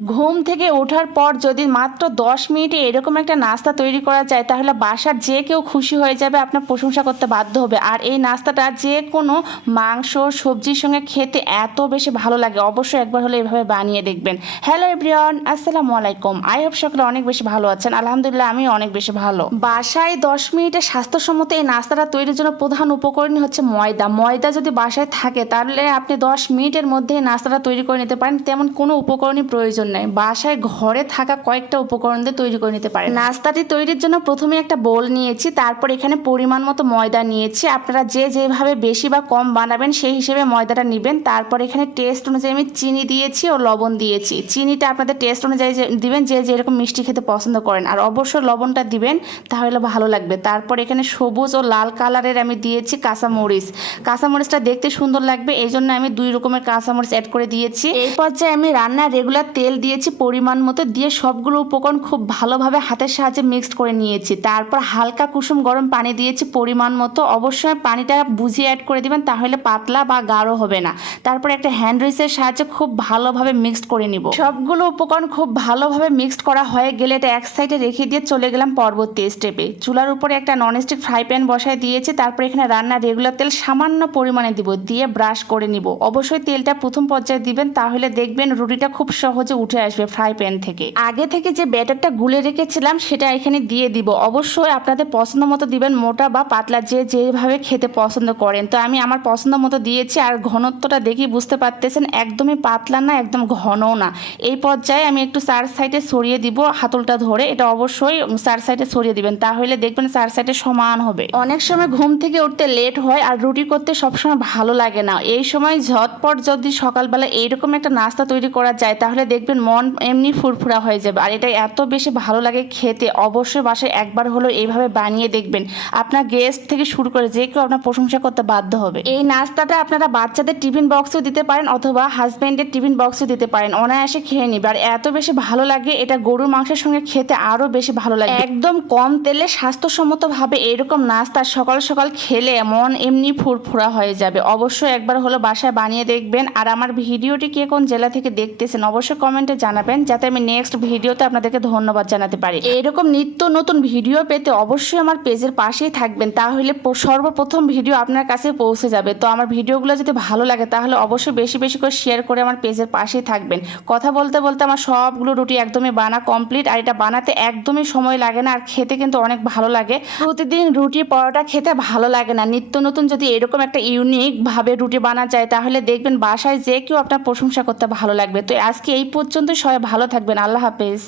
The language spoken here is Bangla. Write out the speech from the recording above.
ঘুম থেকে ওঠার পর যদি মাত্র ১০ মিনিটে এরকম একটা নাস্তা তৈরি করা যায় তাহলে বাসার যে কেউ খুশি হয়ে যাবে, আপনার প্রশংসা করতে বাধ্য হবে। আর এই নাস্তাটা যে কোনো মাংস, সবজির সঙ্গে খেতে এত বেশি ভালো লাগে। অবশ্যই একবার হলে এভাবে বানিয়ে দেখবেন। হ্যালো এভরিওয়ান, আসসালামু আলাইকুম। আই হোপ সকলে অনেক বেশি ভালো আছেন। আলহামদুলিল্লাহ আমি অনেক বেশি ভালো। বাসায় ১০ মিনিটে স্বাস্থ্যসম্মত এই নাস্তাটা তৈরির জন্য প্রধান উপকরণই হচ্ছে ময়দা। ময়দা যদি বাসায় থাকে তাহলে আপনি ১০ মিনিটের মধ্যে এই নাস্তাটা তৈরি করে নিতে পারেন। তেমন কোনো উপকরণই প্রয়োজন নাই। বাসায় ঘরে থাকা কয়েকটা উপকরণ দিয়ে তৈরি করে নিতে পারেন। নাস্তাটি তৈরির জন্য প্রথমে একটা বোল নিয়েছি, তারপর এখানে পরিমাণ মতো ময়দা নিয়েছি। আপনারা যে যেভাবে বেশি বা কম বানাবেন সেই হিসেবে ময়দাটা নেবেন। তারপর এখানে টেস্ট অনুযায়ী আমি চিনি দিয়েছি ও লবণ দিয়েছি। চিনিটা আপনাদের টেস্ট অনুযায়ী দিবেন, যে যেরকম মিষ্টি খেতে পছন্দ করেন। আর অবশ্যই লবণটা দিবেন, তাহলে ভালো লাগবে। তারপর এখানে সবুজ ও লাল কালারের আমি দিয়েছি কাঁচামরিচ। কাঁচামরিচটা দেখতে সুন্দর লাগবে, এই জন্য আমি 2 রকমের কাঁচামরিচ অ্যাড করে দিয়েছি। এই পর্যায়ে আমি রান্নার রেগুলার তেল দিয়েছি পরিমাণ মতো, দিয়ে সবগুলো উপকরণ খুব ভালোভাবে হাতের সাহায্যে মিক্সড করে নিয়েছি। তারপর হালকা কুসুম গরম পানি দিয়েছি পরিমাণ মতো। অবশ্যই পানিটা বুঝিয়ে অ্যাড করে দিবেন, তাহলে পাতলা বা গাঢ় হবে না। তারপর একটা হ্যান্ড উইচের সাহায্যে খুব ভালোভাবে মিক্সড করে নিব। সবগুলো উপকরণ খুব ভালোভাবে মিক্সড করা হয়ে গেলে এটা এক সাইডে রেখে দিয়ে চলে গেলাম পরবর্তী স্টেপে। চুলার উপরে একটা ননস্টিক ফ্রাই প্যান বসায় দিয়েছি। তারপর এখানে রান্নার রেগুলার তেল সামান্য পরিমাণে দিব, দিয়ে ব্রাশ করে নিব। অবশ্যই তেলটা প্রথম পর্যায়ে দিবেন, তাহলে দেখবেন রুটিটা খুব সহজে উঠে আসবে ফ্রাই প্যান থেকে। আগে থেকে যে ব্যাটারটা গুলে রেখেছিলাম সেটা এখানে দিয়ে দিব। অবশ্যই আপনাদের পছন্দ মতো দিবেন, মোটা বা পাতলা যে যেভাবে খেতে পছন্দ করেন। তো আমি আমার পছন্দ মতো দিয়েছি। আর ঘনত্বটা দেখি বুঝতে পারতেছেন, একদমই পাতলা না, একদম ঘনও না। এই পর্যায়ে আমি একটু চার সাইডে ছড়িয়ে দিব হাতলটা ধরে। এটা অবশ্যই চার সাইডে ছড়িয়ে দিবেন, তাহলে দেখবেন চার সাইডে সমান হবে। অনেক সময় ঘুম থেকে উঠতে লেট হয় আর রুটি করতে সবসময় ভালো লাগে না। এই সময় ঝটপট যদি সকালবেলা এইরকম একটা নাস্তা তৈরি করা যায় তাহলে দেখবেন মন এমনি ফুরফুরা হয়ে যাবে। আর এটা এত বেশি ভালো লাগে খেতে, অবশ্যই বাসায় একবার হলো এইভাবে বানিয়ে দেখবেন। আপনার গেস্ট থেকে শুরু করে যে কেউ আপনার প্রশংসা করতে বাধ্য হবে। এই নাস্তাটা আপনারা বাচ্চাদের টিফিন বক্সেও দিতে পারেন অথবা হাজব্যান্ডের টিফিন বক্সেও দিতে পারেন, অনায়াসে খেয়ে নিবে। আর এত বেশি ভালো লাগে, এটা গরুর মাংসের সঙ্গে খেতে আরও বেশি ভালো লাগে। একদম কম তেলে স্বাস্থ্যসম্মতভাবে এরকম নাস্তা সকাল সকাল খেলে মন এমনি ফুরফুরা হয়ে যাবে। অবশ্যই একবার হলো বাসায় বানিয়ে দেখবেন। আর আমার ভিডিওটি কে কোন জেলা থেকে দেখতেছেন অবশ্যই কমেন্টে জানাবেন, যাতে আমি নেক্সট ভিডিওতে আপনাদেরকে ধন্যবাদ জানাতে পারি। এরকম নিত্য নতুন ভিডিও পেতে অবশ্যই আমার পেজের পাশেই থাকবেন, তাহলে সর্বপ্রথম ভিডিও আপনার কাছে পৌঁছে যাবে। তো আমার ভিডিওগুলো যদি ভালো লাগে তাহলে অবশ্যই বেশি বেশি করে শেয়ার করে আমার পেজের পাশেই থাকবেন। কথা বলতে বলতে আমার সবগুলো রুটি একদমই বানা কমপ্লিট। আর এটা বানাতে একদমই সময় লাগে না, আর খেতে কিন্তু অনেক ভালো লাগে। প্রতিদিন রুটি পরোটা খেতে ভালো লাগে না, নিত্য নতুন যদি এরকম একটা ইউনিক ভাবে রুটি বানা যায় তাহলে দেখবেন বাসায় যে কেউ আপনার প্রশংসা করতে ভালো লাগবে। তো আজকে এই পর্যন্ত, সবাই ভালো থাকবেন। আল্লাহ হাফেজ।